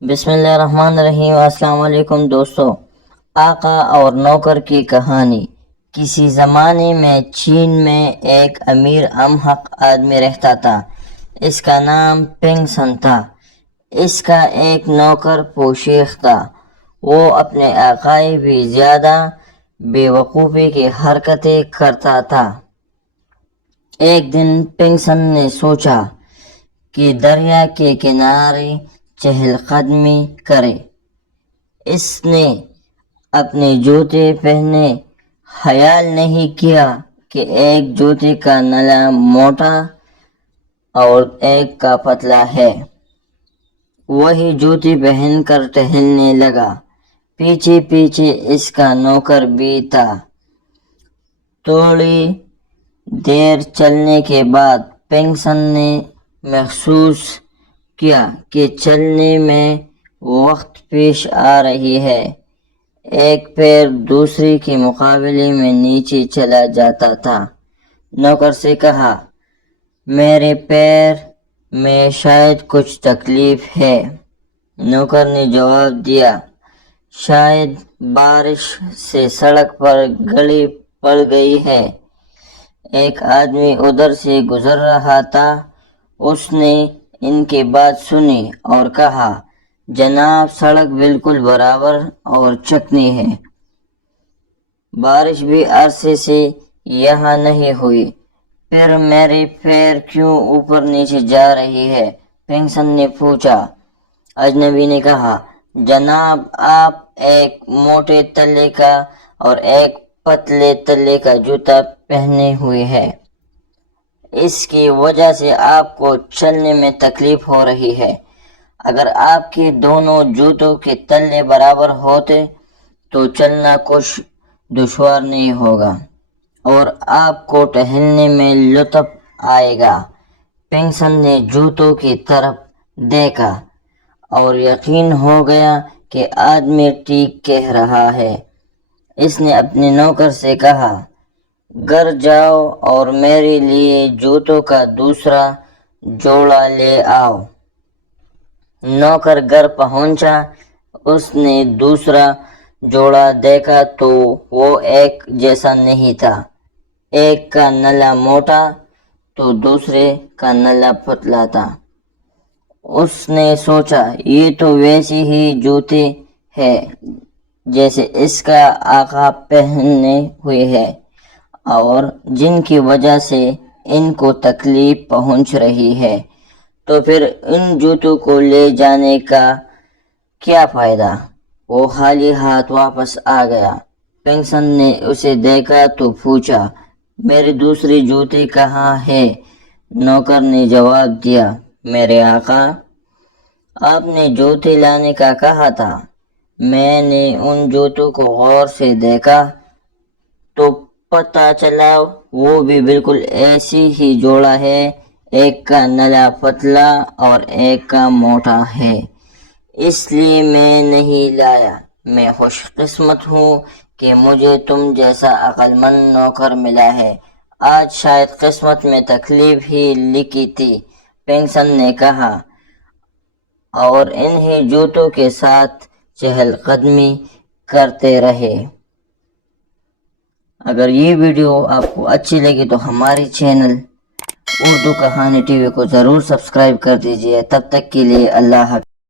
بسم اللہ الرحمن الرحیم۔ السلام علیکم دوستو۔ آقا اور نوکر کی کہانی۔ کسی زمانے میں چین میں ایک امیر امحق آدمی رہتا تھا۔ اس کا نام پنگ سن تھا۔ اس کا ایک نوکر پوشیخ تھا۔ وہ اپنے آقائی بھی زیادہ بے وقوفی کی حرکتیں کرتا تھا۔ ایک دن پنگ سن نے سوچا کہ دریا کے کنارے چہل قدمی کرے۔ اس نے اپنے جوتے پہنے۔ خیال نہیں کیا کہ ایک جوتے کا نلا موٹا اور ایک کا پتلا ہے۔ وہی جوتے پہن کر ٹہلنے لگا۔ پیچھے پیچھے اس کا نوکر بھی تھا۔ تھوڑی دیر چلنے کے بعد پنگ سن نے محسوس کیا کہ چلنے میں وقت پیش آ رہی ہے۔ ایک پیر دوسرے کے مقابلے میں نیچے چلا جاتا تھا۔ نوکر سے کہا، میرے پیر میں شاید کچھ تکلیف ہے۔ نوکر نے جواب دیا، شاید بارش سے سڑک پر گلی پڑ گئی ہے۔ ایک آدمی ادھر سے گزر رہا تھا۔ اس نے ان کی بات سنی اور کہا، جناب سڑک بالکل برابر اور چکنی ہے۔ بارش بھی عرصے سے یہاں نہیں ہوئی، پھر میرے پیر کیوں اوپر نیچے جا رہی ہے؟ پنگ سن نے پوچھا۔ اجنبی نے کہا، جناب آپ ایک موٹے تلے کا اور ایک پتلے تلے کا جوتا پہنے ہوئے ہیں۔ اس کی وجہ سے آپ کو چلنے میں تکلیف ہو رہی ہے۔ اگر آپ کے دونوں جوتوں کے تلے برابر ہوتے تو چلنا کچھ دشوار نہیں ہوگا اور آپ کو ٹہلنے میں لطف آئے گا۔ پنگ سن نے جوتوں کی طرف دیکھا اور یقین ہو گیا کہ آدمی ٹھیک کہہ رہا ہے۔ اس نے اپنے نوکر سے کہا، گھر جاؤ اور میرے لیے جوتوں کا دوسرا جوڑا لے آؤ۔ نوکر گھر پہنچا۔ اس نے دوسرا جوڑا دیکھا تو وہ ایک جیسا نہیں تھا۔ ایک کا نلا موٹا تو دوسرے کا نلا پتلا تھا۔ اس نے سوچا، یہ تو ویسے ہی جوتے ہیں جیسے اس کا آقا پہنے ہوئے ہے اور جن کی وجہ سے ان کو تکلیف پہنچ رہی ہے، تو پھر ان جوتوں کو لے جانے کا کیا فائدہ؟ وہ خالی ہاتھ واپس آ گیا۔ پنگ سن نے اسے دیکھا تو پوچھا، میرے دوسرے جوتے کہاں ہیں؟ نوکر نے جواب دیا، میرے آقا آپ نے جوتے لانے کا کہا تھا۔ میں نے ان جوتوں کو غور سے دیکھا تو پتہ چلا وہ بھی بالکل ایسی ہی جوڑا ہے۔ ایک کا نلا پتلا اور ایک کا موٹا ہے، اس لیے میں نہیں لایا۔ میں خوش قسمت ہوں کہ مجھے تم جیسا عقل مند نوکر ملا ہے۔ آج شاید قسمت میں تکلیف ہی لکھی تھی، پنگ سن نے کہا اور انہی جوتوں کے ساتھ چہل قدمی کرتے رہے۔ اگر یہ ویڈیو آپ کو اچھی لگی تو ہماری چینل اردو کہانی ٹی وی کو ضرور سبسکرائب کر دیجیے۔ تب تک کے لیے اللہ حافظ۔